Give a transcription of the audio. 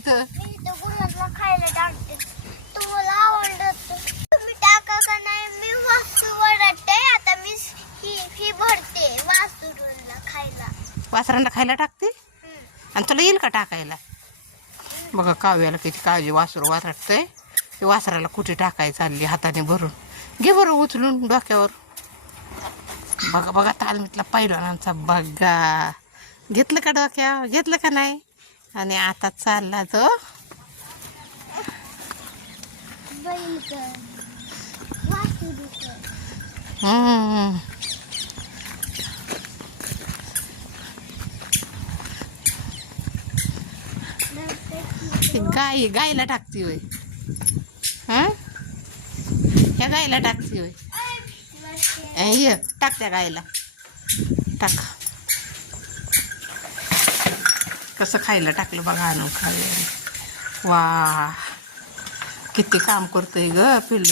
इथं. मी इथं गुलाबला खायला टाकते. तुम्हाला आवडलं तर तुम्ही टाका का नाही? मी वास्तू वरडते आता मी ही ही भरते वास्तूला खायला. वासरांना खायला टाकते. आणि तुला येईल का टाकायला? बघा काव्याला किती काळजी वासरू वारटतंय ते वासराला कुठे टाकाय चालली हाताने भरून? घे बरं उचलून डोक्यावर. बघा बघा तालमीतला पहिलवानांचा बघा. घेतलं का डोक्यावर? घेतलं का नाही? आणि आता चालला तो गाय गायला टाकती होय. ह्या गायला टाकती होय. टाक त्या गायला टाक. कसं खायला टाकलं बघा आणून खायला वा किती काम करतोय ग पिल्लू.